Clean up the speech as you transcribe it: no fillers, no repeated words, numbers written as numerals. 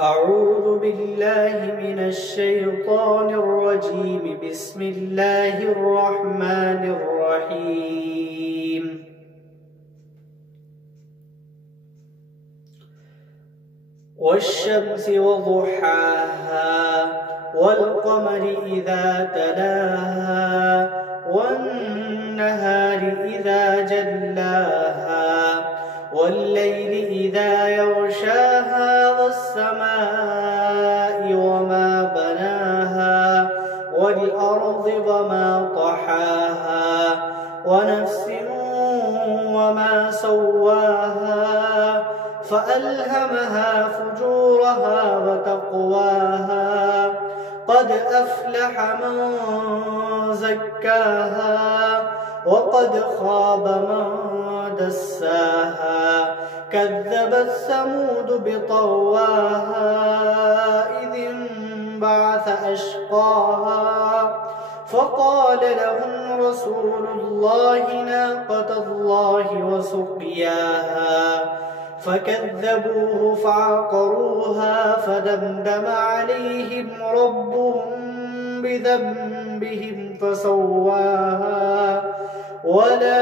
أعوذ بالله من الشيطان الرجيم. بسم الله الرحمن الرحيم. والشمس وضحاها والقمر إذا تلاها والنهار إذا جلاها والليل إذا يغشاها والسماء وما بناها والأرض وما طحاها ونفس وما سواها فألهمها فجورها وتقواها قد أفلح من زكاها وقد خاب من دساها. كذبت ثمود بطغواها إذ انبعث أشقاها فقال لهم رسول الله ناقة الله وسقياها فكذبوه فعقروها فدمدم عليهم ربهم بذنبهم فسواها ولا